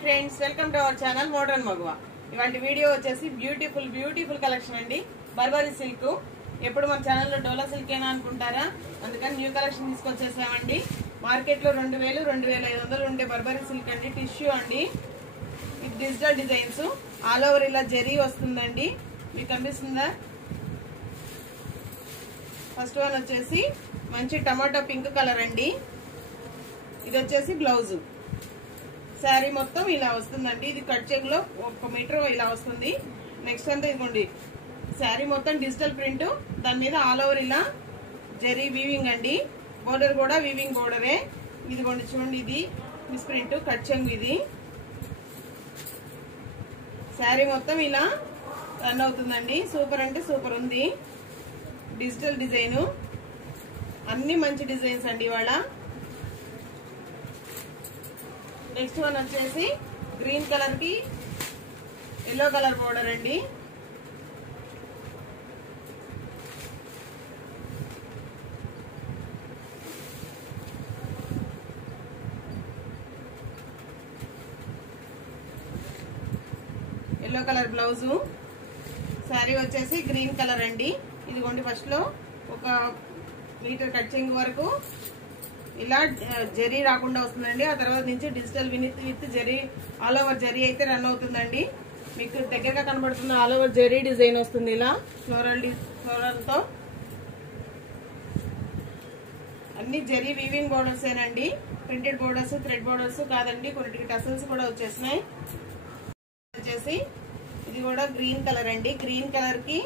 Friends welcome to our channel modern మగువా. ఇవాంటి video వచ్చేసి beautiful collection అండి. Burberry silk. ఎప్పుడు మన ఛానల్లో డోలా సిల్క్ ఏనా అనుకుంటారా, అందుకని న్యూ కలెక్షన్ తీసుకొచ్చేసామండి. మార్కెట్ లో 2000-2500 ఉండే బర్బరీ సిల్క్ అండి. టిష్యూ అండి. ఇది డిజిటల్ డిజైన్స్ ఆల్ ఓవర్ ఇలా జరీ వస్తుందండి. మీకు కనిపిస్తుందా? ఫస్ట్ వన్ వచ్చేసి మంచి టమాటో పింక్ కలర్ అండి. ఇది వచ్చేసి బ్లౌజ్. శారీ మొత్తం ఇలా వస్తుందండి. ఇది కట్ చెంగ్ లో 1 మీటర్ ఇలా వస్తుంది. నెక్స్ట్ అంతా ఇదిగోండి, శారీ మొత్తం డిజిటల్ ప్రింట్, దాని మీద ఆల్ ఓవర్ ఇలా జరీ వీవింగ్ అండి. బోర్డర్ కూడా వీవింగ్ బోర్డరే. ఇదిగోండి చూడండి, ఇది మిస్ ప్రింట్ కట్ చెంగ్. ఇది శారీ మొత్తం ఇలా రన్ అవుతుందండి. సూపర్ అంటే సూపర్ ఉంది. డిజిటల్ డిజైన్, అన్ని మంచి డిజైన్స్ అండి ఇవాళ. నెక్స్ట్ వన్ వచ్చేసి గ్రీన్ కలర్ కి ఎల్లో కలర్ బోర్డర్ అండి. Yellow colour blouse. శారీ వచ్చేసి గ్రీన్ కలర్ అండి. ఇదిగోండి, ఫస్ట్ లో 1 మీటర్ కట్ చెంగ్ వరకు ఇలా జరీ రాకుండా వస్తుందండి. ఆ తర్వాత నుంచి digital with zari all over zari అయితే రన్ అవుతుందండి. మీకు దగ్గరగా కనబడుతున్న ఆల్ ఓవర్ జరీ డిజైన్ వస్తుంది ఇలా ఫ్లోరల్ తో. అన్ని జరీ వీవింగ్ బోర్డర్స్ ఏనండి. ప్రింటెడ్ బోర్డర్స్, థ్రెడ్ బోర్డర్స్ కాదండి. కొన్నిటికి టసల్స్ కూడా వచ్చేసినాయి. వచ్చేసి ఇది కూడా గ్రీన్ కలర్ అండి. గ్రీన్ కలర్ కి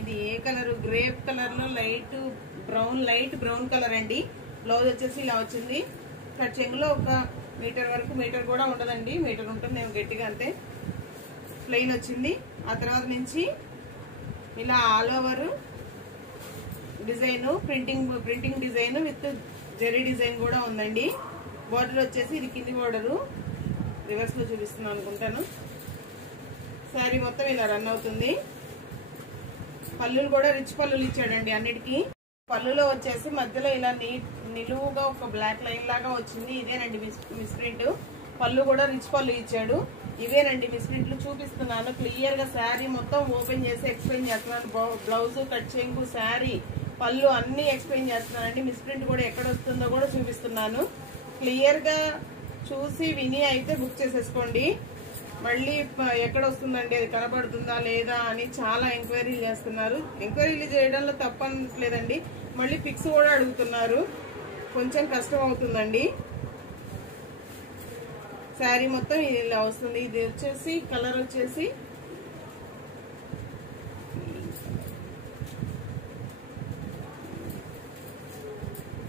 ఇది ఏ కలర్, గ్రేప్ కలర్ లో లైట్ బ్రౌన్ కలర్ అండి. బ్లౌజ్ వచ్చేసి ఇలా వచ్చింది. కట్ చెంగ్ లో 1 మీటర్ వరకు, మీటర్ కూడా ఉండదండి, మీటర్ ఉంటుంది నేను గట్టిగా అంతే. ప్లెయిన్ వచ్చింది. ఆ తర్వాత నుంచి ఇలా all over design, printing design with zari design కూడా ఉందండి. బోర్డర్ వచ్చేసి ఇది కింది బోర్డరు, రివర్స్ లో చూపిస్తున్నాను అనుకుంటాను. శారీ మొత్తం ఇలా రన్ అవుతుంది. పళ్ళులు కూడా రిచ్ పళ్ళులు ఇచ్చాడండి అన్నిటికీ. పళ్ళులో వచ్చేసి మధ్యలో ఇలా నిలువుగా ఒక బ్లాక్ లైన్ లాగా వచ్చింది. ఇదేనండి మిస్ ప్రింట్. పళ్ళు కూడా రిచ్ పళ్ళు ఇచ్చాడు. ఇవేనండి మిస్ ప్రింట్లు చూపిస్తున్నాను క్లియర్ గా. శారీ మొత్తం ఓపెన్ చేసి ఎక్స్ప్లెయిన్ చేస్తున్నాను. బ్లౌజ్, కట్ చెంగు, శారీ, పళ్ళు అన్ని ఎక్స్ప్లెయిన్ చేస్తున్నానండి. మిస్ ప్రింట్ కూడా ఎక్కడ వస్తుందో కూడా చూపిస్తున్నాను. క్లియర్ గా చూసి విని అయితే బుక్ చేసేసుకోండి. మళ్ళీ ఎక్కడ వస్తుందండి, అది కనబడుతుందా లేదా అని చాలా ఎంక్వైరీలు చేస్తున్నారు. ఎంక్వైరీలు చేయడంలో తప్పట్లేదండి, మళ్ళీ పిక్స్ కూడా అడుగుతున్నారు. కొంచెం కష్టం అవుతుందండి. శారీ మొత్తం ఇలా వస్తుంది. ఇది వచ్చేసి కలర్ వచ్చేసి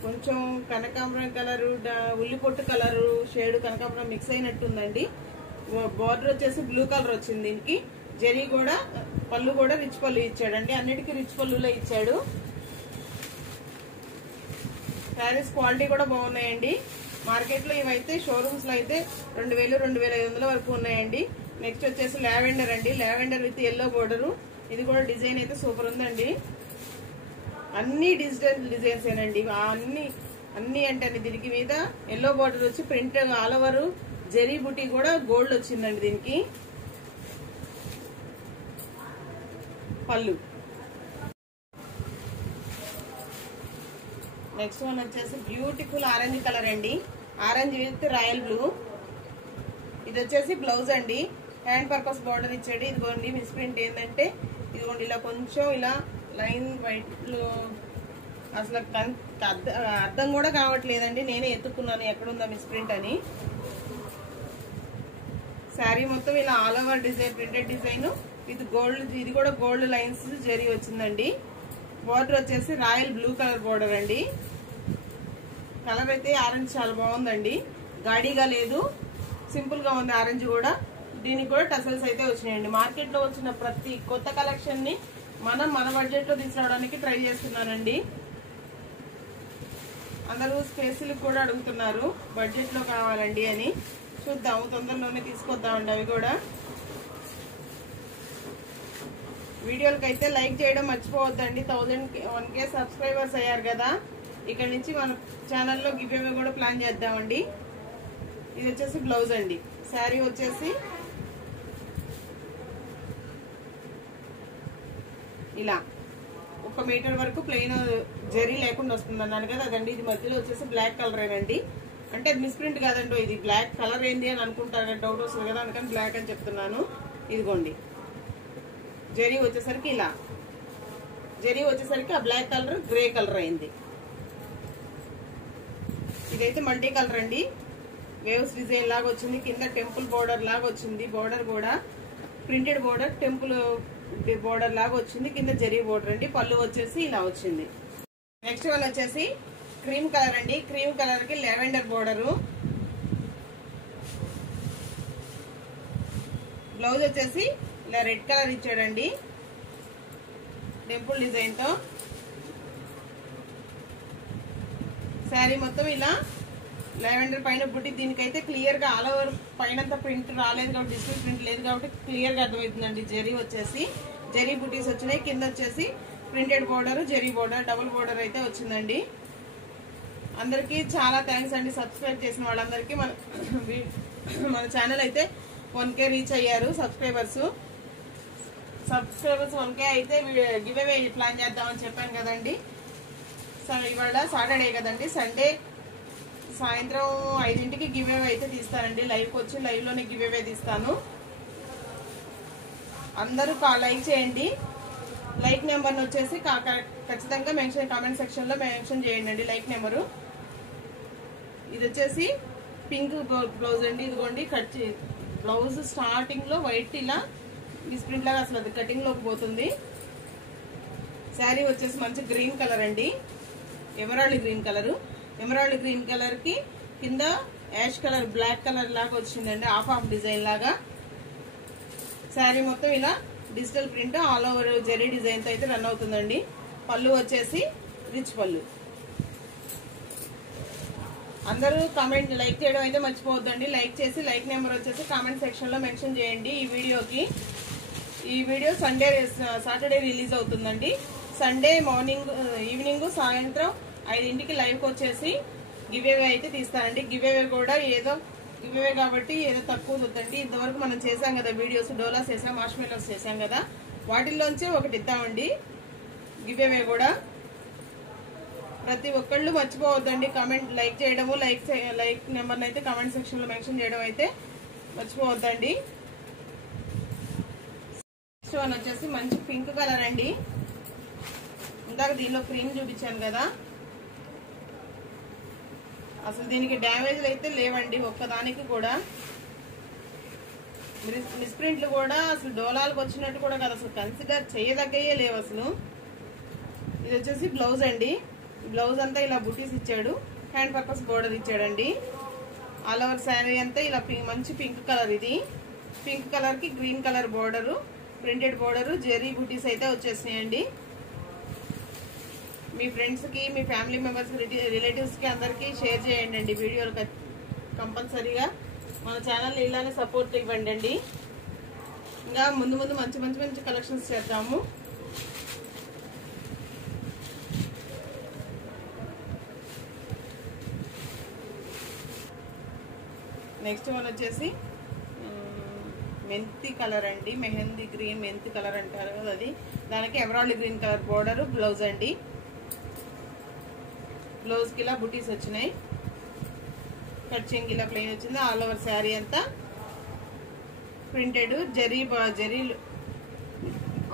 కొంచెం కనకాంబరం కలరు, ఉల్లిపొట్టు కలరు షేడ్ కనకాంబరం మిక్స్ అయినట్టుందండి. బార్డర్ వచ్చేసి బ్లూ కలర్ వచ్చింది. దీనికి జరీ కూడా, పళ్ళు కూడా రిచ్ పళ్ళు ఇచ్చాడండి. అన్నిటికీ రిచ్ పళ్ళులో ఇచ్చాడు. శారీస్ క్వాలిటీ కూడా బాగున్నాయండి. మార్కెట్ లో ఇవైతే షోరూమ్స్ లో అయితే 2000-2500 వరకు ఉన్నాయండి. నెక్స్ట్ వచ్చేసి లావెండర్ అండి. Lavender with yellow border. ఇది కూడా డిజైన్ అయితే సూపర్ ఉందండి. అన్ని డిజిటల్ డిజైన్స్ ఏనండి. అన్ని అంటే దీనికి మీద ఎల్లో బోర్డర్ వచ్చి ప్రింట్ ఆల్ ఓవర్ జరీ బుటీ కూడా గోల్డ్ వచ్చిందండి. దీనికి పళ్ళు. నెక్స్ట్ వన్ వచ్చేసి బ్యూటిఫుల్ ఆరెంజ్ కలర్ అండి. Orange with royal blue. ఇది వచ్చేసి బ్లౌజ్ అండి. హ్యాండ్ పర్పస్ బార్డర్ ఇచ్చాడు. ఇదిగోండి మిస్ ప్రింట్ ఏంటంటే ఇదిగోండి ఇలా కొంచెం ఇలా లైన్ వైట్ లో అసలు అర్థం కూడా కావట్లేదండి. నేనే ఎత్తుకున్నాను ఎక్కడుందా మిస్ ప్రింట్ అని. శారీ మొత్తం ఇలా all over design, printed design with gold. ఇది కూడా గోల్డ్ లైన్స్ జరీ వచ్చిందండి. బోర్డర్ వచ్చేసి రాయల్ బ్లూ కలర్ బోర్డర్ అండి. కలర్ అయితే ఆరెంజ్ చాలా బాగుందండి. గాడిగా లేదు, సింపుల్ గా ఉంది ఆరెంజ్ కూడా. దీనికి కూడా టసల్స్ అయితే వచ్చినాయండి. మార్కెట్ లో వచ్చిన ప్రతి కొత్త కలెక్షన్ ని మన బడ్జెట్ లో తీసుకురావడానికి ట్రై చేస్తున్నానండి. అందరూ స్పేసులు కూడా అడుగుతున్నారు బడ్జెట్ లో కావాలండి అని. చూద్దాము, తొందరలోనే తీసుకొద్దామండి అవి కూడా. వీడియోలకైతే లైక్ చేయడం మర్చిపోవద్దండి. 1001K సబ్స్క్రైబర్స్ అయ్యారు కదా, ఇక్కడ నుంచి మన ఛానల్లో గివ్ అవే కూడా ప్లాన్ చేద్దామండి. ఇది వచ్చేసి బ్లౌజ్ అండి. శారీ వచ్చేసి ఇలా 1 మీటర్ వరకు ప్లెయిన్ జరీ లేకుండా వస్తుంది అన్నాను కదా, అదండి. ఇది మధ్యలో వచ్చేసి బ్లాక్ కలరేనండి. అంటే మిస్ప్రింట్ కాదండి, ఇది బ్లాక్ కలర్ ఏంది అని అనుకుంటారు, డౌట్ వస్తుంది కదా, అందుకని బ్లాక్ అని చెప్తున్నాను. ఇదిగోండి జరీ వచ్చేసరికి ఇలా, జరీ వచ్చేసరికి ఆ బ్లాక్ కలర్ గ్రే కలర్ అయింది. ఇదైతే మల్టీ కలర్ అండి. వేవ్స్ డిజైన్ లాగా వచ్చింది, కింద టెంపుల్ బోర్డర్ లాగా వచ్చింది. బోర్డర్ కూడా ప్రింటెడ్ బోర్డర్, టెంపుల్ బోర్డర్ లాగా వచ్చింది, కింద జరీ బోర్డర్ అండి. పళ్ళు వచ్చేసి ఇలా వచ్చింది. నెక్స్ట్ వన్ వచ్చేసి క్రీమ్ కలర్ అండి. క్రీమ్ కలర్ కి లెవెండర్ బోర్డరు. బ్లౌజ్ వచ్చేసి ఇలా రెడ్ కలర్ ఇచ్చాడండి, టెంపుల్ డిజైన్ తో. శారీ మొత్తం ఇలా లెవెండర్ పైన బుట్టి. దీనికైతే క్లియర్ గా ఆల్ ఓవర్ పైన ప్రింట్ రాలేదు కాబట్టి, డిజిటల్ ప్రింట్ లేదు కాబట్టి క్లియర్ గా అర్థమవుతుందండి. జరీ వచ్చేసి జరీ బుటీస్ వచ్చినాయి, కింద వచ్చేసి printed border, zari border, double border అయితే వచ్చిందండి. అందరికి చాలా థ్యాంక్స్ అండి, సబ్స్క్రైబ్ చేసిన వాళ్ళందరికీ. మన ఛానల్ అయితే 1K రీచ్ అయ్యారు సబ్స్క్రైబర్స్. 1K అయితే గివ్ అవే ప్లాన్ చేద్దామని చెప్పాను కదండి. ఇవాళ సాటర్డే కదండి, సండే సాయంత్రం 5ంటికి గివ్ అవే అయితే తీస్తానండి. లైవ్కి వచ్చి లైవ్ లోనే గివ్ అవే తీస్తాను. అందరూ లైక్ చేయండి. లైక్ నెంబర్ వచ్చేసి ఖచ్చితంగా కామెంట్ సెక్షన్ లో మెన్షన్ చేయండి లైక్ నెంబరు. ఇది వచ్చేసి పింక్ బ్లౌజ్ అండి. ఇదిగోండి బ్లౌజ్ స్టార్టింగ్ లో వైట్ ఇలా మిస్ప్రింట్ లాగా అసలు అది కటింగ్ లోకి పోతుంది. శారీ వచ్చేసి మంచి గ్రీన్ కలర్ అండి, emerald green colour. Emerald green colour కి కింద యాష్ కలర్, బ్లాక్ కలర్ లాగా వచ్చిందండి, హాఫ్ డిజైన్ లాగా. శారీ మొత్తం ఇలా digital print all over zari design తో అయితే రన్ అవుతుందండి. పళ్ళు వచ్చేసి రిచ్ పళ్ళు. అందరూ కామెంట్ లైక్ చేయడం అయితే మర్చిపోవద్దండి. లైక్ చేసి లైక్ నెంబర్ వచ్చేసి కామెంట్ సెక్షన్ లో మెన్షన్ చేయండి ఈ వీడియోకి. ఈ వీడియో సాటర్డే రిలీజ్ అవుతుందండి. సండే ఈవినింగ్ సాయంత్రం 5ంటికి లైవ్కి వచ్చేసి గివ్ అవే అయితే తీస్తానండి. గివ్ అవే కూడా ఏదో గివ్ అవే కాబట్టి ఏదో తక్కువ వద్దండి. ఇంతవరకు మనం చేసాం కదా వీడియోస్, డోలాస్ చేసాం, మార్ష్మెల్లోస్ చేసాం కదా, వాటిల్లోంచి ఒకటి ఇద్దామండి గివ్ అవే కూడా. ప్రతి ఒక్కళ్ళు మర్చిపోవద్దండి కామెంట్ లైక్ చేయడము, లైక్ నెంబర్ అయితే కామెంట్ సెక్షన్ లో మెన్షన్ చేయడం అయితే మర్చిపోవద్దండి. నెక్స్ట్ వన్ వచ్చేసి మంచి పింక్ కలర్ అండి. ఇందాక దీనిలో క్రీమ్ చూపించాను కదా, అసలు దీనికి డ్యామేజ్లు అయితే లేవండి ఒక్కదానికి కూడా. మిస్ప్రింట్లు కూడా అసలు డోలాలకు వచ్చినట్టు కూడా కదా, అసలు కన్సిడర్ చేయదగ్గయే లేవు అసలు. ఇది వచ్చేసి బ్లౌజ్ అండి. బ్లౌజ్ అంతా ఇలా బుటీస్ ఇచ్చాడు, హ్యాండ్ పర్పస్ బోర్డర్ ఇచ్చాడండి. ఆల్ ఓవర్ శారీ అంతా ఇలా మంచి పింక్ కలర్. ఇది పింక్ కలర్ కి green colour border, printed border, zari బుటీస్ అయితే వచ్చేసినాయండి. మీ ఫ్రెండ్స్ కి, మీ ఫ్యామిలీ మెంబర్స్, రిలేటివ్స్ కి అందరికి షేర్ చేయండి వీడియోలు కంపల్సరీగా. మన ఛానల్ ఇలానే సపోర్ట్ ఇవ్వండి అండి. ఇంకా ముందు మంచి కలెక్షన్స్ చేద్దాము. నెక్స్ట్ వన్ వచ్చేసి మెంతి కలర్ అండి, మెహందీ గ్రీన్ మెంతి కలర్ అంటారు కదా అది. దానికి emerald green colour border, blouse అండి. బ్లౌజ్ కి ఇలా బుటీస్ వచ్చినాయి, కట్చింగ్ ఇలా ప్లెయిన్ వచ్చింది. ఆల్ ఓవర్ శారీ అంతా printed zari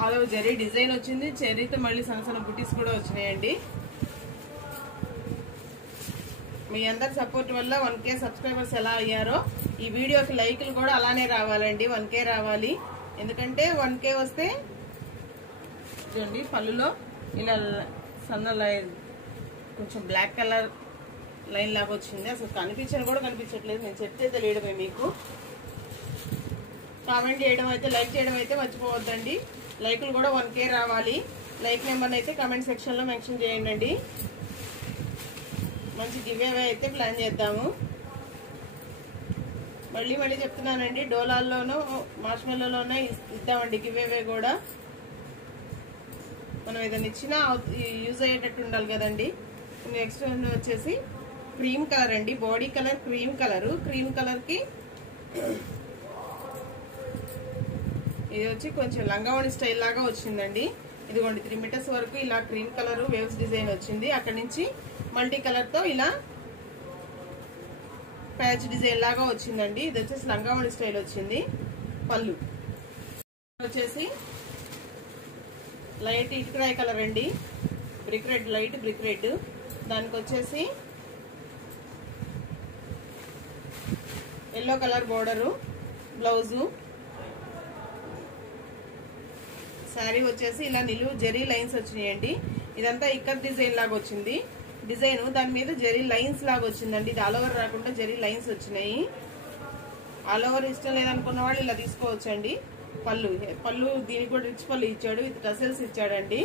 all over zari design వచ్చింది. జరీతో మళ్ళీ సన్న బుటీస్ కూడా వచ్చినాయండి. మీ అందరి సపోర్ట్ వల్ల 1K సబ్స్క్రైబర్స్ ఎలా అయ్యారో ఈ వీడియోకి లైక్లు కూడా అలానే రావాలండి. 1K రావాలి. ఎందుకంటే 1K వస్తే చూడండి పళ్ళులో ఇలా సన్న లైన్, కొంచెం బ్లాక్ కలర్ లైన్ లాగా వచ్చింది. అసలు కనిపించని కూడా కనిపించట్లేదు, నేను చెప్తే తెలియడమే మీకు. కామెంట్ చేయడం అయితే, లైక్ చేయడం అయితే మర్చిపోవద్దండి. లైకులు కూడా 1K రావాలి. లైక్ నెంబర్ అయితే కామెంట్ సెక్షన్ లో మెన్షన్ చేయండి. మంచి గివ్ అవే అయితే ప్లాన్ చేద్దాము. మళ్ళీ చెప్తున్నానండి, డోలాల్లోనూ మార్ష్మెల్లోనే ఇద్దామండి గివ్ అవే కూడా. మనం ఏదైనా ఇచ్చినా యూజ్ అయ్యేటట్టు ఉండాలి కదండి. నెక్స్ట్ వన్ వచ్చేసి క్రీమ్ కలర్ అండి, body colour cream colour. Cream colour కి ఇది వచ్చి కొంచెం లంగావణి స్టైల్ లాగా వచ్చిందండి. ఇదిగోండి 3 మీటర్స్ వరకు ఇలా క్రీమ్ కలర్ వేవ్స్ డిజైన్ వచ్చింది. అక్కడ నుంచి మల్టీ కలర్ తో ఇలా ప్యాచ్ డిజైన్ లాగా వచ్చిందండి. ఇది వచ్చేసి లంగావణి స్టైల్ వచ్చింది. పళ్ళు వచ్చేసి లైట్ ఇటుకరాయి కలర్ అండి, brick red, light brick red. దానికి వచ్చేసి yellow colour border, blouse. Sari వచ్చేసి ఇలా నిలువు జెరీ లైన్స్ వచ్చినాయండి. ఇదంతా ఇక్కత్ డిజైన్ లాగా వచ్చింది డిజైన్, దాని మీద జెరీ లైన్స్ లాగా వచ్చిందండి. ఇది ఆల్ ఓవర్ రాకుండా జెరీ లైన్స్ వచ్చినాయి. ఆల్ ఓవర్ ఇష్టం లేదనుకున్న వాళ్ళు ఇలా తీసుకోవచ్చండి. పళ్ళు దీనికి కూడా రిచ్ పళ్ళు ఇచ్చాడు, విత్ టసల్స్ ఇచ్చాడండి.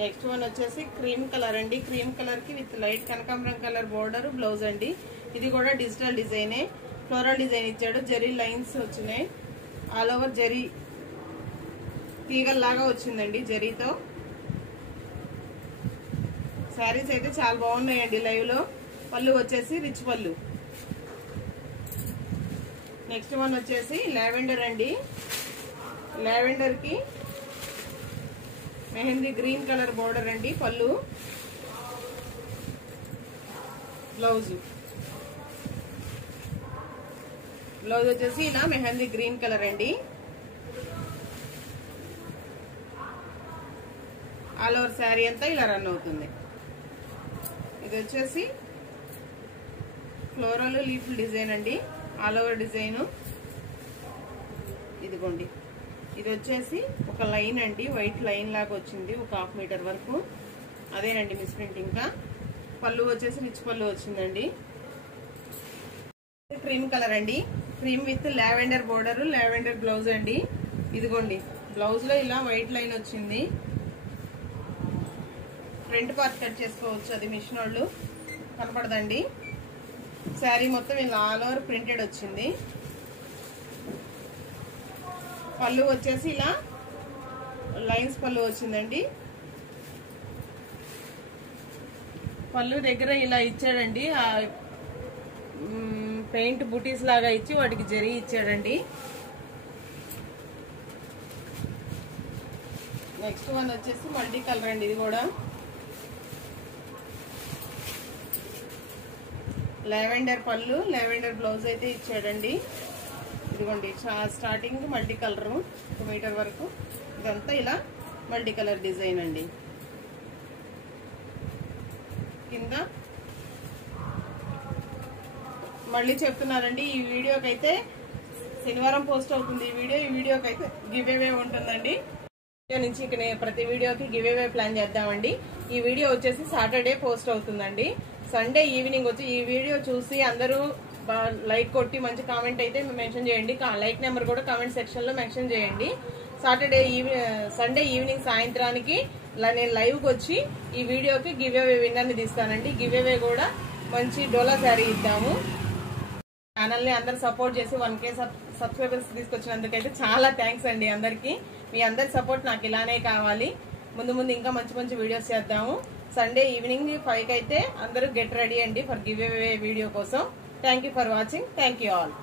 నెక్స్ట్ వన్ వచ్చేసి క్రీమ్ కలర్ అండి. క్రీమ్ కలర్ కి విత్ లైట్ కనకాంబరం కలర్ బోర్డర్, బ్లౌజ్ అండి. ఇది కూడా డిజిటల్ డిజైనే, ఫ్లోరల్ డిజైన్ ఇచ్చాడు. జెరీ లైన్స్ వచ్చినాయి, ఆల్ ఓవర్ జెరీ తీగల్లాగా వచ్చిందండి జెరీతో. శారీస్ అయితే చాలా బాగున్నాయండి లైవ్ లో. పళ్ళు వచ్చేసి రిచ్ పళ్ళు. నెక్స్ట్ వన్ వచ్చేసి లావెండర్ అండి. లావెండర్ కి మెహందీ గ్రీన్ కలర్ బోర్డర్ అండి. పళ్ళు, బ్లౌజ్ వచ్చేసి ఇలా మెహందీ గ్రీన్ కలర్ అండి. ఆల్ ఓవర్ శారీ అంతా ఇలా రన్ అవుతుంది. ఇది వచ్చేసి ఫ్లోరల్ లీఫ్ డిజైన్ అండి, ఆల్ ఓవర్ డిజైన్. ఇదిగోండి, ఇది వచ్చేసి ఒక లైన్ అండి, వైట్ లైన్ లాగా వచ్చింది, ఒక 1/2 మీటర్ వరకు. అదేనండి మిస్ ప్రింట్. ఇంకా పళ్ళు వచ్చేసి రిచ్ పళ్ళు వచ్చిందండి. క్రీమ్ కలర్ అండి, cream with lavender border, lavender blouse అండి. ఇదిగోండి, బ్లౌజ్ లో ఇలా వైట్ లైన్ వచ్చింది. ఫ్రంట్ పార్ట్ కట్ చేసుకోవచ్చు, అది మిషన్ వాళ్ళు కనపడదండి. శారీ మొత్తం ఇలా ఆల్ ఓవర్ ప్రింటెడ్ వచ్చింది. పళ్ళు వచ్చేసి ఇలా లైన్స్ పళ్ళు వచ్చిందండి. పళ్ళు దగ్గర ఇలా ఇచ్చాడండి, పెయింట్ బుటీస్ లాగా ఇచ్చి వాటికి జరీ ఇచ్చాడండి. నెక్స్ట్ వన్ వచ్చేసి మల్టీ కలర్ అండి. ఇది కూడా లావెండర్ పళ్ళు, లావెండర్ బ్లౌజ్ అయితే ఇచ్చాడండి. ఇదిగోండి, స్టార్టింగ్ మల్టీ కలర్ 1 మీటర్ వరకు. ఇదంతా ఇలా మల్టీ కలర్ డిజైన్ అండి. కింద మళ్ళీ చెప్తున్నానండి, ఈ వీడియోకి అయితే శనివారం పోస్ట్ అవుతుంది ఈ వీడియోకి అయితే గివ్ అవే ఉంటుందండి. నుంచి ఇక ప్రతి వీడియోకి గివ్ అవే ప్లాన్ చేద్దామండి. ఈ వీడియో వచ్చేసి సాటర్డే పోస్ట్ అవుతుందండి. సండే ఈవినింగ్ వచ్చి ఈ వీడియో చూసి అందరూ లైక్ కొట్టి మంచి కామెంట్ అయితే మెన్షన్ చేయండి. లైక్ నెంబర్ కూడా కామెంట్ సెక్షన్ లో మెన్షన్ చేయండి. సండే ఈవినింగ్ సాయంత్రానికి నేను లైవ్ కి వచ్చి ఈ వీడియోకి గివ్ అవే విన్నర్ ని తీస్తానండి. గివ్ అవే కూడా మంచి డోలా శారీ ఇద్దాము. ఛానల్ ని అందరు సపోర్ట్ చేసి 1K సబ్స్క్రైబర్స్ తీసుకొచ్చినందుకైతే చాలా థ్యాంక్స్ అండి అందరికి. మీ అందరి సపోర్ట్ నాకు ఇలానే కావాలి. ముందు ఇంకా మంచి వీడియోస్ చేద్దాము. సండే ఈవినింగ్ 5 కి అయితే అందరూ గెట్ రెడీ అండి ఫర్ గివ్ అవే వీడియో కోసం. Thank you for watching. Thank you all.